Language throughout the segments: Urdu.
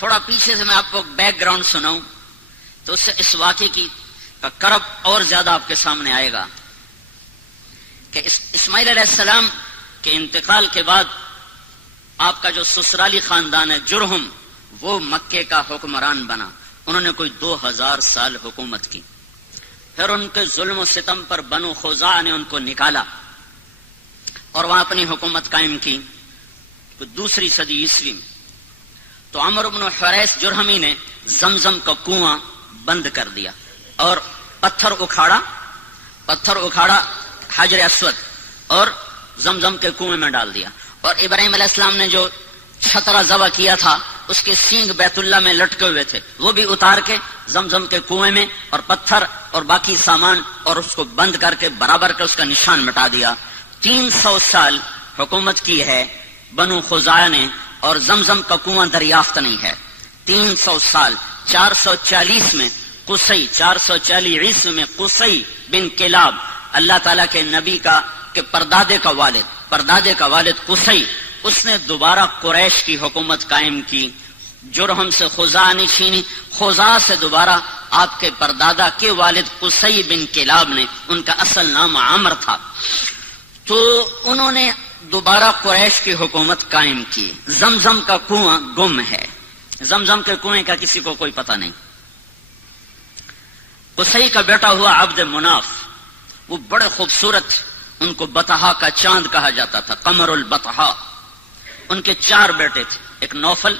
تھوڑا پیچھے سے میں آپ کو بیک گراؤنڈ سناؤں تو اس سے اس واقعے کی کرب اور زیادہ آپ کے سامنے آئے گا کہ اسماعیل علیہ السلام کے انتقال کے بعد آپ کا جو سسرالی خاندان ہے جرہم، وہ مکے کا حکمران بنا. انہوں نے کوئی 2000 سال حکومت کی. پھر ان کے ظلم و ستم پر بنو خزاعہ نے ان کو نکالا اور وہاں اپنی حکومت قائم کی. دوسری صدی عیسوی میں تو عمرو بن حریث جرہمی نے زمزم کا کنواں بند کر دیا اور پتھر اکھاڑا حجر اسود اور زمزم کے کنویں میں ڈال دیا. اور ابراہیم علیہ السلام نے جو چھترا ذبح کیا تھا اس کے سینگ بیت اللہ میں لٹکے ہوئے تھے، وہ بھی اتار کے زمزم کے کنویں میں، اور پتھر اور باقی سامان اور اس کو بند کر کے برابر کر اس کا نشان مٹا دیا. 300 سال حکومت کی ہے بنو خزاعہ نے اور زمزم کا کنواں دریافت نہیں ہے. 300 سال. 440 میں قصی، 440 عیسوی میں قصی بن کلاب، اللہ تعالیٰ کے نبی کے پردادے کا والد قصی، اس نے دوبارہ قریش کی حکومت قائم کی. جرہم سے خزاعہ نے چھینی، خزاعہ سے دوبارہ آپ کے پردادا کے والد قصی بن کلاب نے، ان کا اصل نام عمر تھا، تو انہوں نے دوبارہ قریش کی حکومت قائم کی. زمزم کا کنواں گم ہے، زمزم کے کنویں کا کسی کو کوئی پتہ نہیں. قصی کا بیٹا ہوا عبد مناف، وہ بڑے خوبصورت، ان کو بطحا کا چاند کہا جاتا تھا، قمر البطحا. ان کے 4 بیٹے تھے، ایک نوفل،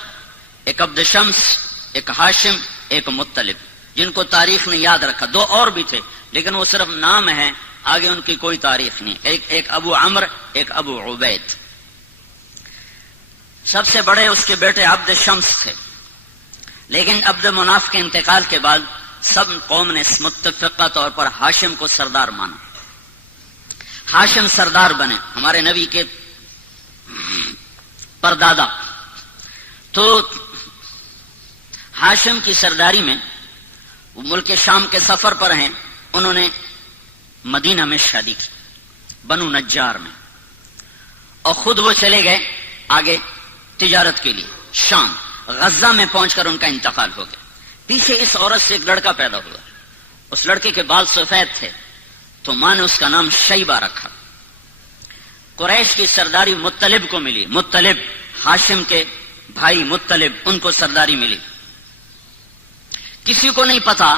ایک عبد شمس، ایک ہاشم، ایک مطلب، جن کو تاریخ نے یاد رکھا. 2 اور بھی تھے لیکن وہ صرف نام ہے، آگے ان کی کوئی تاریخ نہیں. ایک ابو عمر، ایک ابو عبید. سب سے بڑے اس کے بیٹے عبد شمس تھے، لیکن عبد مناف کے انتقال کے بعد سب قوم نے متفقہ طور پر ہاشم کو سردار مانا. ہاشم سردار بنے، ہمارے نبی کے پردادا. تو ہاشم کی سرداری میں وہ ملک شام کے سفر پر ہیں. انہوں نے مدینہ میں شادی کی، بنو نجار میں، اور خود وہ چلے گئے آگے تجارت کے لیے شام. غزہ میں پہنچ کر ان کا انتقال ہو گیا. پیچھے اس عورت سے ایک لڑکا پیدا ہوا، اس لڑکے کے بال سفید تھے تو ماں نے اس کا نام شیبہ رکھا. قریش کی سرداری مطلب کو ملی، مطلب ہاشم کے بھائی مطلب، ان کو سرداری ملی. کسی کو نہیں پتا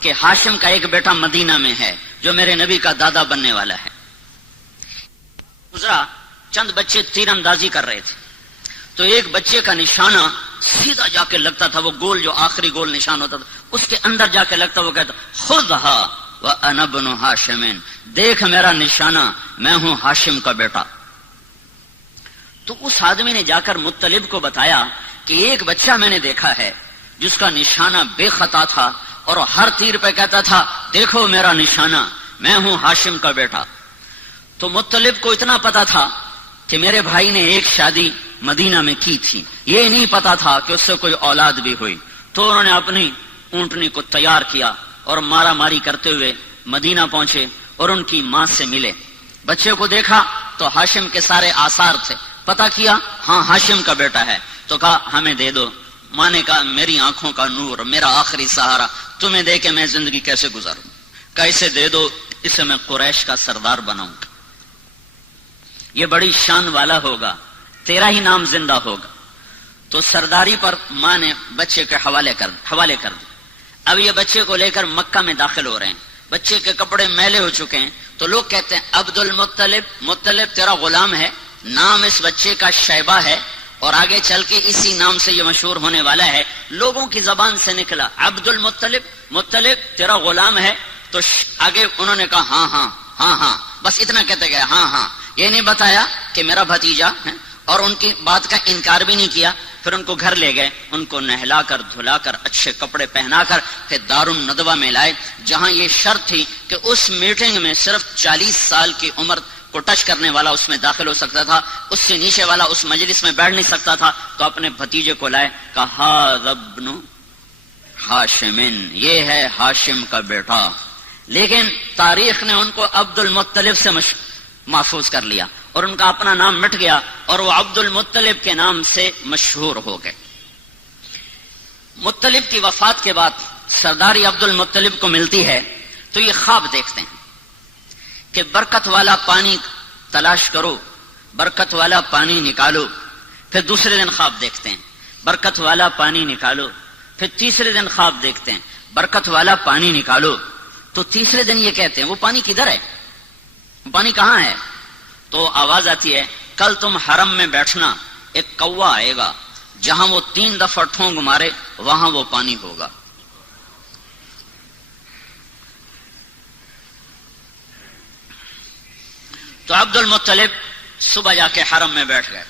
کہ ہاشم کا ایک بیٹا مدینہ میں ہے جو میرے نبی کا دادا بننے والا ہے. گزرا، چند بچے تیر اندازی کر رہے تھے تو ایک بچے کا نشانہ سیدھا جا کے لگتا تھا، وہ گول جو آخری گول نشان ہوتا تھا اس کے اندر جا کے لگتا. وہ کہتا خذھا وانا ابن ہاشم، دیکھ میرا نشانہ، میں ہوں ہاشم کا بیٹا. تو اس آدمی نے جا کر مطلب کو بتایا کہ ایک بچہ میں نے دیکھا ہے جس کا نشانہ بے خطا تھا اور ہر تیر پہ کہتا تھا دیکھو میرا نشانہ، میں ہوں ہاشم کا بیٹا. تو مطلب کو اتنا پتا تھا کہ میرے بھائی نے ایک شادی مدینہ میں کی تھی، یہ نہیں پتا تھا کہ اس سے کوئی اولاد بھی ہوئی. تو انہوں نے اپنی اونٹنی کو تیار کیا اور مارا ماری کرتے ہوئے مدینہ پہنچے اور ان کی ماں سے ملے. بچے کو دیکھا تو ہاشم کے سارے آثار تھے، پتا کیا ہاں ہاشم کا بیٹا ہے. تو کہا ہمیں دے دو. ماں نے کہا میری آنکھوں کا نور، میرا آخری سہارا، تمہیں دے کے میں زندگی کیسے گزاروں؟ کہا اسے دے دو، اسے میں قریش کا سردار بناؤں گا، یہ بڑی شان والا ہوگا، تیرا ہی نام زندہ ہوگا. تو سرداری پر ماں نے بچے کے حوالے کر دی. اب یہ بچے کو لے کر مکہ میں داخل ہو رہے ہیں. بچے کے کپڑے میلے ہو چکے ہیں تو لوگ کہتے ہیں عبد المطلب، مطلب تیرا غلام ہے، نام اس بچے کا شیبہ ہے اور آگے چل کے اسی نام سے یہ مشہور ہونے والا ہے. لوگوں کی زبان سے نکلا عبد المطلب، مطلب تیرا غلام ہے. تو آگے انہوں نے کہا ہاں ہاں ہاں ہاں، بس اتنا کہتے گئے ہاں ہاں، یہ نہیں بتایا کہ میرا بھتیجا ہے، اور ان کی بات کا انکار بھی نہیں کیا. پھر ان کو گھر لے گئے، ان کو نہلا کر دھلا کر اچھے کپڑے پہنا کر پھر دارالندوہ میں لائے، جہاں یہ شرط تھی کہ اس میٹنگ میں صرف 40 سال کی عمر کو ٹچ کرنے والا اس میں داخل ہو سکتا تھا، اس سے نیچے والا اس مجلس میں بیٹھ نہیں سکتا تھا. تو اپنے بھتیجے کو لائے، کہا ابن ہاشم، یہ ہے ہاشم کا بیٹا. لیکن تاریخ نے ان کو عبد المطلب سے محفوظ کر لیا اور ان کا اپنا نام مٹ گیا اور وہ عبد المطلب کے نام سے مشہور ہو گئے. مطلب کی وفات کے بعد سرداری عبد المطلب کو ملتی ہے تو یہ خواب دیکھتے ہیں کہ برکت والا پانی تلاش کرو، برکت والا پانی نکالو. پھر دوسرے دن خواب دیکھتے ہیں برکت والا پانی نکالو. پھر تیسرے دن خواب دیکھتے ہیں برکت والا پانی نکالو. تو تیسرے دن یہ کہتے ہیں وہ پانی کدھر ہے، وہ پانی کہاں ہے؟ تو آواز آتی ہے کل تم حرم میں بیٹھنا، ایک کوا آئے گا، جہاں وہ 3 دفعہ ٹھونگ مارے وہاں وہ پانی ہوگا. تو عبد المطلب صبح جا کے حرم میں بیٹھ گئے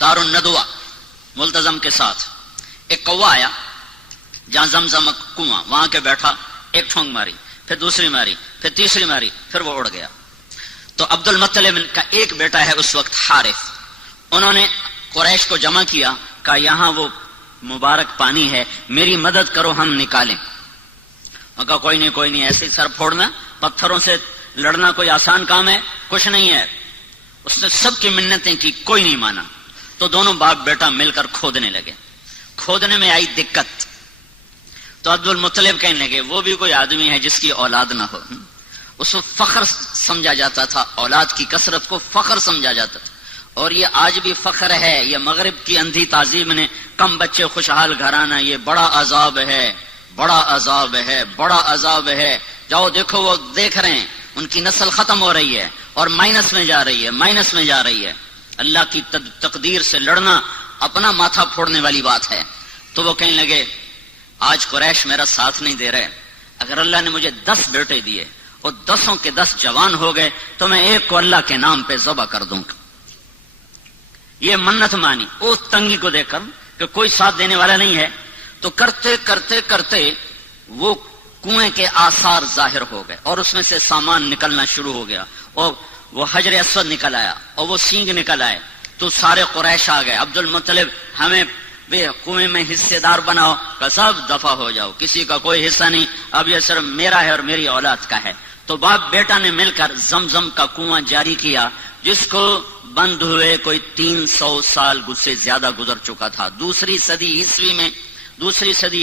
دار الندوہ ملتزم کے ساتھ. ایک کوا آیا جہاں زمزم کنواں، وہاں کے بیٹھا، ایک ٹھونگ ماری، پھر دوسری ماری، پھر تیسری ماری، پھر وہ اڑ گیا. تو عبد المطلب کا ایک بیٹا ہے اس وقت حارث، انہوں نے قریش کو جمع کیا، کہا یہاں وہ مبارک پانی ہے، میری مدد کرو ہم نکالیں. اور کہا کوئی نہیں ایسے سر پھوڑنا، پتھروں سے لڑنا کوئی آسان کام ہے؟ کچھ نہیں ہے. اس نے سب کی منتیں کی، کوئی نہیں مانا. تو دونوں باپ بیٹا مل کر کھودنے لگے. کھودنے میں آئی دقت، تو عبد المطلب کہنے لگے وہ بھی کوئی آدمی ہے جس کی اولاد نہ ہو. اس کو فخر سمجھا جاتا تھا، اولاد کی کثرت کو فخر سمجھا جاتا تھا. اور یہ آج بھی فخر ہے. یہ مغرب کی اندھی تعظیم نے کم بچے خوشحال گھرانہ، یہ بڑا عذاب ہے، بڑا عذاب ہے، بڑا عذاب ہے. جاؤ دیکھو، وہ دیکھ رہے ہیں ان کی نسل ختم ہو رہی ہے اور مائنس میں جا رہی ہے، مائنس میں جا رہی ہے. اللہ کی تقدیر سے لڑنا اپنا ماتھا پھوڑنے والی بات ہے. تو وہ کہنے لگے آج قریش میرا ساتھ نہیں دے رہے، اگر اللہ نے مجھے 10 بیٹے دیے اور 10 کے 10 جوان ہو گئے تو میں ایک کو اللہ کے نام پہ ذبح کر دوں گا. یہ منت مانی اس تنگی کو دیکھ کر کہ کوئی ساتھ دینے والا نہیں ہے. تو کرتے کرتے کرتے وہ کنویں کے آثار ظاہر ہو گئے اور اس میں سے سامان نکلنا شروع ہو گیا، اور وہ حجر اسود نکل آیا اور وہ سینگ نکل آئے. تو سارے قریش آ گئے، عبد المطلب ہمیں کنویں میں حصے دار بناؤ. کہ سب دفع ہو جاؤ، کسی کا کوئی حصہ نہیں، اب یہ صرف میرا ہے اور میری اولاد کا ہے. تو باپ بیٹا نے مل کر زمزم کا کنواں جاری کیا، جس کو بند ہوئے کوئی 300 سال سے زیادہ گزر چکا تھا. دوسری صدی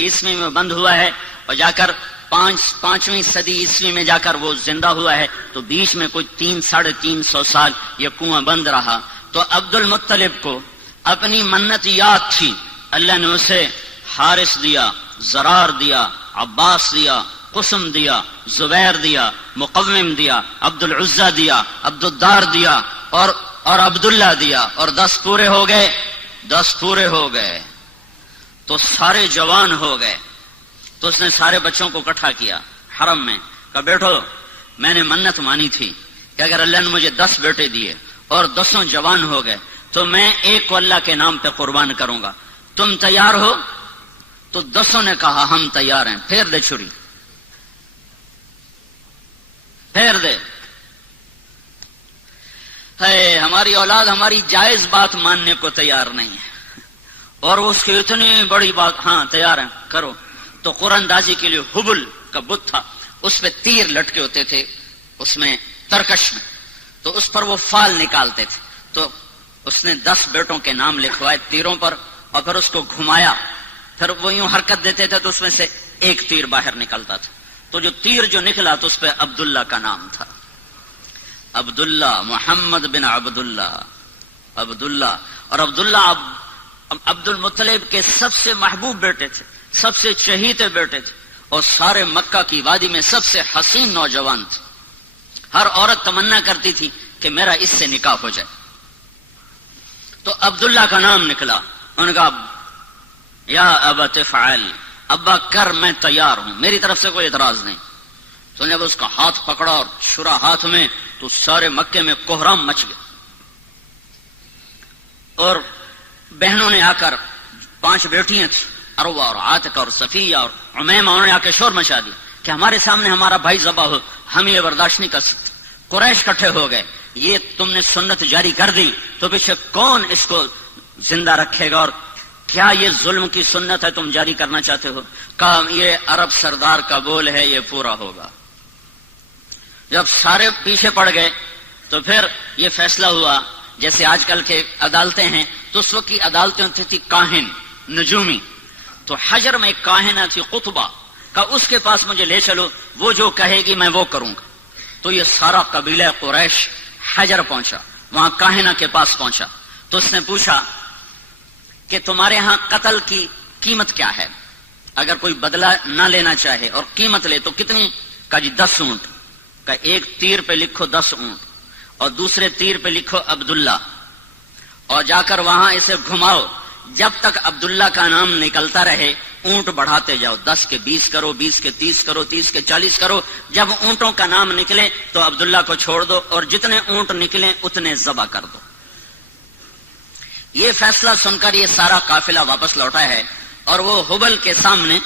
عیسوی میں بند ہوا ہے، اور جا کر 5ویں صدی عیسوی میں جا کر وہ زندہ ہوا ہے. تو بیچ میں کوئی 300-350 سال یہ کنواں بند رہا. تو عبد المطلب کو اپنی منت یاد تھی، اللہ نے اسے حارث دیا، زرار دیا، عباس دیا، قسم دیا، زبیر دیا، مقوم دیا، عبد العزہ دیا، عبد الدار دیا اور عبداللہ دیا، اور 10 پورے ہو گئے. 10 پورے ہو گئے تو سارے جوان ہو گئے. تو اس نے سارے بچوں کو اکٹھا کیا حرم میں، کہا بیٹھو میں نے منت مانی تھی کہ اگر اللہ نے مجھے 10 بیٹے دیے اور 10 جوان ہو گئے تو میں ایک کو اللہ کے نام پہ قربان کروں گا، تم تیار ہو؟ تو 10 نے کہا ہم تیار ہیں. پھیر دے چھری، پھیر دے. ہماری اولاد ہماری جائز بات ماننے کو تیار نہیں ہے، اور اس کی اتنی بڑی بات، ہاں تیار ہیں کرو. تو قرآن اندازی کے لیے حبل کا بت تھا، اس پہ تیر لٹکے ہوتے تھے، اس میں ترکش میں، تو اس پر وہ فال نکالتے تھے. تو اس نے 10 بیٹوں کے نام لکھوائے تیروں پر، اور پھر اس کو گھمایا، پھر وہ یوں حرکت دیتے تھے تو اس میں سے ایک تیر باہر نکلتا تھا. تو جو تیر جو نکلا تو اس پہ عبداللہ کا نام تھا، عبداللہ، محمد بن عبداللہ، عبداللہ. اور عبداللہ عبد المطلب کے سب سے محبوب بیٹے تھے، سب سے چہیتے بیٹے تھے، اور سارے مکہ کی وادی میں سب سے حسین نوجوان تھے. ہر عورت تمنا کرتی تھی کہ میرا اس سے نکاح ہو جائے. تو عبداللہ کا نام نکلا. انہوں نے کہا یا ابت فعل، ابا کر، میں تیار ہوں، میری طرف سے کوئی اعتراض نہیں. تو نے اس کا ہاتھ پکڑا اور چھرا ہاتھ میں، تو سارے مکے میں کوہرام مچ گیا. اور بہنوں نے آ کر، 5 بیٹیاں تھیں، عروہ اور عاتقہ اور صفیہ اور عمیمہ، انہوں نے آ کے شور مچا دیا کہ ہمارے سامنے ہمارا بھائی ذبح ہو، ہم یہ برداشت نہیں کر سکتے. قریش کٹھے ہو گئے، یہ تم نے سنت جاری کر دی تو پیچھے کون اس کو زندہ رکھے گا، اور کیا یہ ظلم کی سنت ہے تم جاری کرنا چاہتے ہو؟ کہا یہ عرب سردار کا بول ہے، یہ پورا ہوگا. جب سارے پیچھے پڑ گئے تو پھر یہ فیصلہ ہوا، جیسے آج کل کے عدالتیں ہیں، تو اس وقت کی عدالتیں تھی کاہن، نجومی. تو حجر میں ایک کاہنہ تھی قطبہ کا، اس کے پاس مجھے لے چلو، وہ جو کہے گی میں وہ کروں گا۔ تو یہ سارا قبیلہ قریش حجر پہنچا، وہاں کاہنہ کے پاس پہنچا، تو اس نے پوچھا کہ تمہارے ہاں قتل کی قیمت کیا ہے؟ اگر کوئی بدلہ نہ لینا چاہے اور قیمت لے تو کتنی؟ کہا جی 10 اونٹ۔ کہ ایک تیر پہ لکھو 10 اونٹ اور دوسرے تیر پہ لکھو عبداللہ، اور جا کر وہاں اسے گھماؤ، جب تک عبداللہ کا نام نکلتا رہے اونٹ بڑھاتے جاؤ، 10 کے 20 کرو، 20 کے 30 کرو، 30 کے 40 کرو، جب اونٹوں کا نام نکلے تو عبداللہ کو چھوڑ دو اور جتنے اونٹ نکلیں اتنے ذبح کر دو۔ یہ فیصلہ سن کر یہ سارا قافلہ واپس لوٹا ہے، اور وہ حبل کے سامنے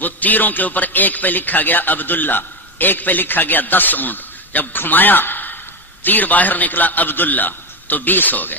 وہ تیروں کے اوپر ایک پہ لکھا گیا عبداللہ، ایک پہ لکھا گیا 10 اونٹ، جب گھمایا تیر باہر نکلا عبداللہ تو 20 ہو گئے،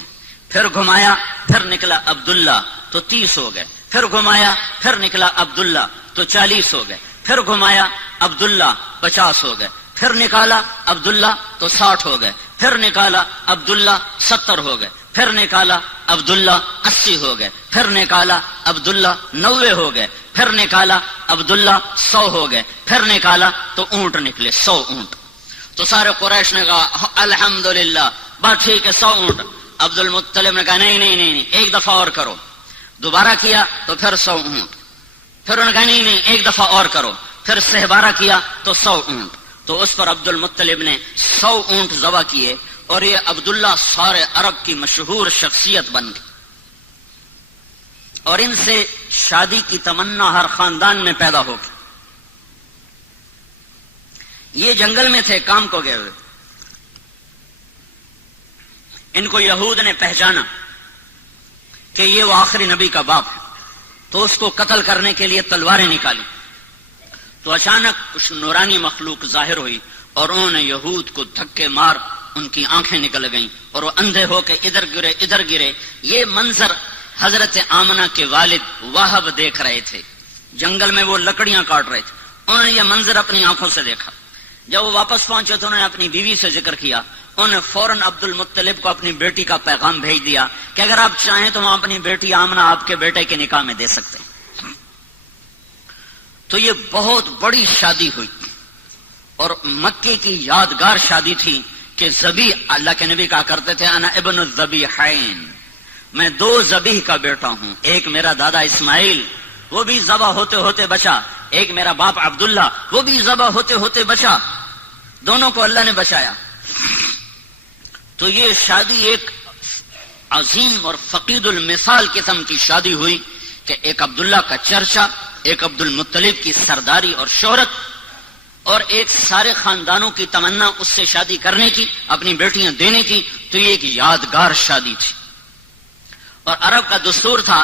پھر گھمایا پھر نکلا عبداللہ تو 30 ہو گئے، پھر گھمایا پھر نکلا عبداللہ تو 40 ہو گئے، پھر گھمایا عبداللہ 50 ہو گئے، پھر نکالا عبداللہ تو 60 ہو گئے، پھر نکالا عبداللہ 70 ہو گئے، پھر نکالا عبداللہ 80 ہو گئے، پھر نکالا عبداللہ 90 ہو گئے، پھر نکالا عبداللہ 100 ہو گئے، پھر نکالا تو اونٹ نکلے 100 اونٹ۔ تو سارے قریش نے کہا الحمدللہ، بات ٹھیک ہے 100 اونٹ۔ عبد المطلب نے کہا نہیں نہیں نہیں، ایک دفعہ اور کرو۔ دوبارہ کیا تو پھر 100 اونٹ، پھر انہوں نے کہا نہیں نہیں ایک دفعہ اور کرو، پھر 12 کیا تو 100 اونٹ۔ تو اس پر عبد المطلب نے 100 اونٹ ذبح کیے، اور یہ عبداللہ سارے عرب کی مشہور شخصیت بن گئی، اور ان سے شادی کی تمنا ہر خاندان میں پیدا ہو گئی۔ یہ جنگل میں تھے کام کو گئے ہوئے، ان کو یہود نے پہچانا کہ یہ وہ آخری نبی کا باپ ہے، تو اس کو قتل کرنے کے لیے تلواریں نکالی، تو اچانک کچھ نورانی مخلوق ظاہر ہوئی اور انہوں نے یہود کو دھکے مار ان کی آنکھیں نکل گئیں اور وہ اندھے ہو کے ادھر گرے ادھر گرے۔ یہ منظر حضرت آمنہ کے والد وہب دیکھ رہے تھے، جنگل میں وہ لکڑیاں کاٹ رہے تھے، انہوں نے یہ منظر اپنی آنکھوں سے دیکھا۔ جب وہ واپس پہنچے تو انہوں نے اپنی بیوی سے ذکر کیا، انہوں نے فوراً عبد المطلب کو اپنی بیٹی کا پیغام بھیج دیا کہ اگر آپ چاہیں تو ہم اپنی بیٹی آمنہ آپ کے بیٹے کے نکاح میں دے سکتے ہیں۔ تو یہ بہت بڑی شادی ہوئی، اور مکے کی یادگار شادی تھی کہ ذبیح، اللہ کے نبی کہا کرتے تھے انا ابن الذبیحین، میں 2 ذبیح کا بیٹا ہوں، ایک میرا دادا اسماعیل وہ بھی ذبح ہوتے ہوتے بچا، ایک میرا باپ عبداللہ وہ بھی ذبح ہوتے ہوتے بچا، دونوں کو اللہ نے بچایا۔ تو یہ شادی ایک عظیم اور فقید المثال قسم کی شادی ہوئی کہ ایک عبداللہ کا چرچا، ایک عبد المطلب کی سرداری اور شہرت، اور ایک سارے خاندانوں کی تمنا اس سے شادی کرنے کی، اپنی بیٹیاں دینے کی۔ تو یہ ایک یادگار شادی تھی، اور عرب کا دستور تھا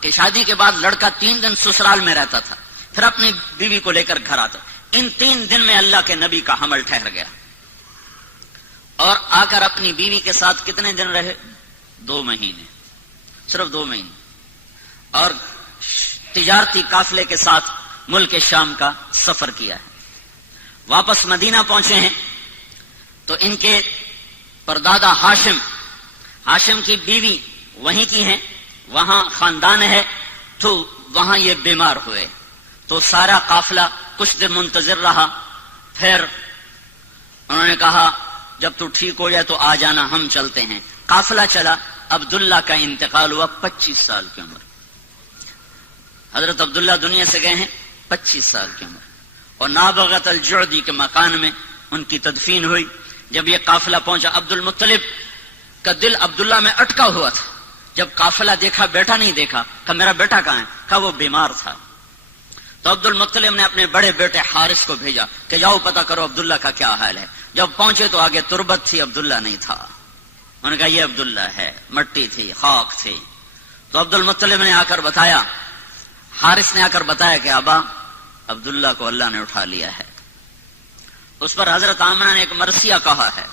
کہ شادی کے بعد لڑکا 3 دن سسرال میں رہتا تھا، پھر اپنی بیوی کو لے کر گھر آتا۔ ان 3 دن میں اللہ کے نبی کا حمل ٹھہر گیا، اور آ کر اپنی بیوی کے ساتھ کتنے دن رہے؟ 2 مہینے، صرف 2 مہینے، اور تجارتی قافلے کے ساتھ ملک شام کا سفر کیا ہے۔ واپس مدینہ پہنچے ہیں تو ان کے پردادا ہاشم کی بیوی وہیں کی ہیں، وہاں خاندان ہے، تو وہاں یہ بیمار ہوئے، تو سارا قافلہ کچھ دن منتظر رہا، پھر انہوں نے کہا جب تو ٹھیک ہو جائے تو آ جانا، ہم چلتے ہیں۔ قافلہ چلا، عبداللہ کا انتقال ہوا 25 سال کی عمر، حضرت عبداللہ دنیا سے گئے ہیں 25 سال کی عمر، اور نابغت الجعدی کے مکان میں ان کی تدفین ہوئی۔ جب یہ قافلہ پہنچا، عبد المطلب کا دل عبداللہ میں اٹکا ہوا تھا، جب قافلہ دیکھا بیٹا نہیں دیکھا، کہا میرا بیٹا کہاں ہے؟ کہا وہ بیمار تھا۔ تو عبد المطلب نے اپنے بڑے بیٹے حارث کو بھیجا کہ جاؤ پتہ کرو عبداللہ کا کیا حال ہے۔ جب پہنچے تو آگے تربت تھی، عبداللہ نہیں تھا۔ انہوں نے کہا یہ عبداللہ ہے، مٹی تھی، خاک تھی۔ تو عبد المطلب نے آ کر بتایا، حارث نے آ کر بتایا کہ ابا عبداللہ کو اللہ نے اٹھا لیا ہے۔ اس پر حضرت آمنہ نے ایک مرثیہ کہا ہے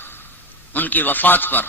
ان کی وفات پر،